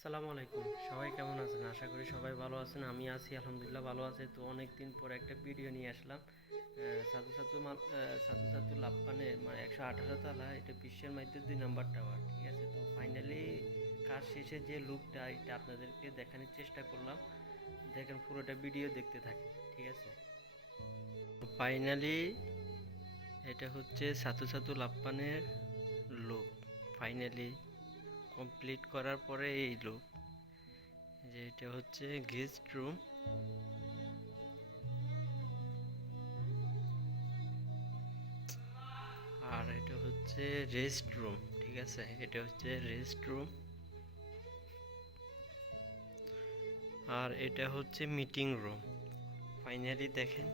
আসসালামু আলাইকুম। সবাই কেমন আছেন? আশা করি সবাই ভালো আছেন। আমি আছি আলহামদুলিল্লাহ ভালো আছি। তো অনেক দিন পর একটা ভিডিও নিয়ে আসলাম। সাধু সাধু লাপ্পানে মানে 118 তলা, এটা বিশ্বের মধ্যে 2 নাম্বার টাওয়ার। ঠিক আছে, তো ফাইনালি কাজ শেষে যে লুকটা এটা আপনাদেরকে দেখানোর চেষ্টা করলাম। দেখেন, পুরোটা ভিডিও দেখতে থাকেন। ঠিক আছে, ফাইনালি এটা হচ্ছে সাধু সাধু লাপ্পানের লুক। ফাইনালি কমপ্লিট করার পরে এই লুক, যে এটা হচ্ছে গেস্ট রুম। আর এটা হচ্ছে রেস্ট রুম। ঠিক আছে, এটা হচ্ছে রেস্ট রুম। আর এটা হচ্ছে মিটিং রুম। ফাইনালি দেখেন,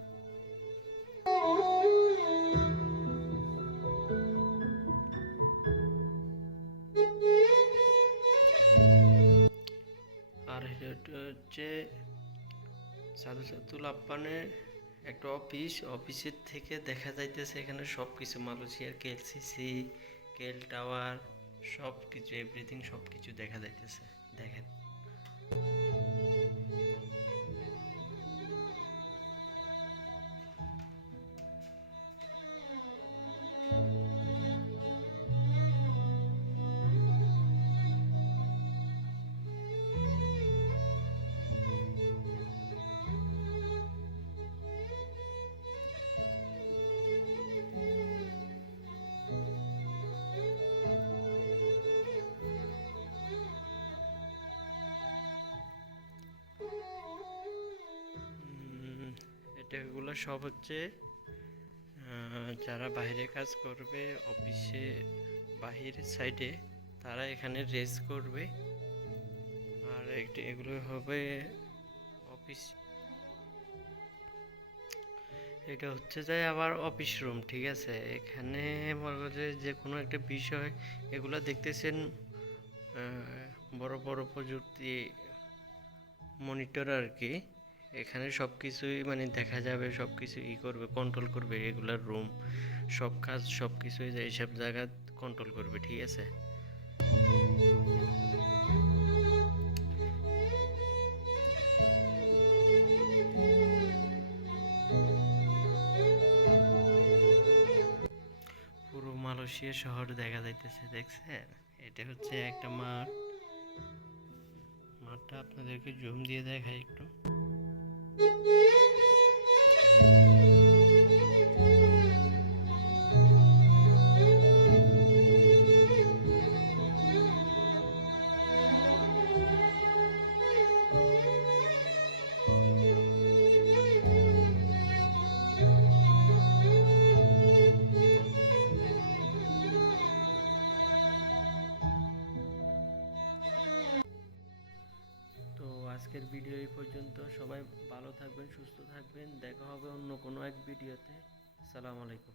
আর এটা হচ্ছে সাধু সাধু লাপ্পানের একটা অফিসের থেকে দেখা যাইতেছে এখানে সব কিছু মালয়েশিয়ার কেএলসিসি, কেএল টাওয়ার, সব কিছু এভরিথিং সব কিছু দেখা যাইতেছে। দেখেন, এটাগুলো সব হচ্ছে যারা বাইরে কাজ করবে অফিসে বাহিরের সাইডে, তারা এখানে রেস্ট করবে। আর এগুলো হবে অফিস। এটা হচ্ছে যে আবার অফিস রুম। ঠিক আছে, এখানে মনে করছে যে কোনো একটা বিষয় এগুলো দেখতেছেন, বড় বড় প্রযুক্তি মনিটর আর কি। এখানে সব কিছুই মানে দেখা যাবে, সব কিছু করবে, কন্ট্রোল করবে। রেগুলার রুম, সব কাজ সব কিছুই এইসব জায়গা কন্ট্রোল করবে। ঠিক আছে, পুরো মালয়েশিয়া শহর দেখা যাইতেছে। দেখছেন, এটা হচ্ছে একটা মাঠ। মাঠটা আপনাদেরকে জুম দিয়ে দেখাই একটু। তো আজকের ভিডিও এই পর্যন্ত। সবাই ভালো থাকবেন, সুস্থ থাকবেন। দেখা হবে অন্য কোনো এক ভিডিওতে। আসসালামু আলাইকুম।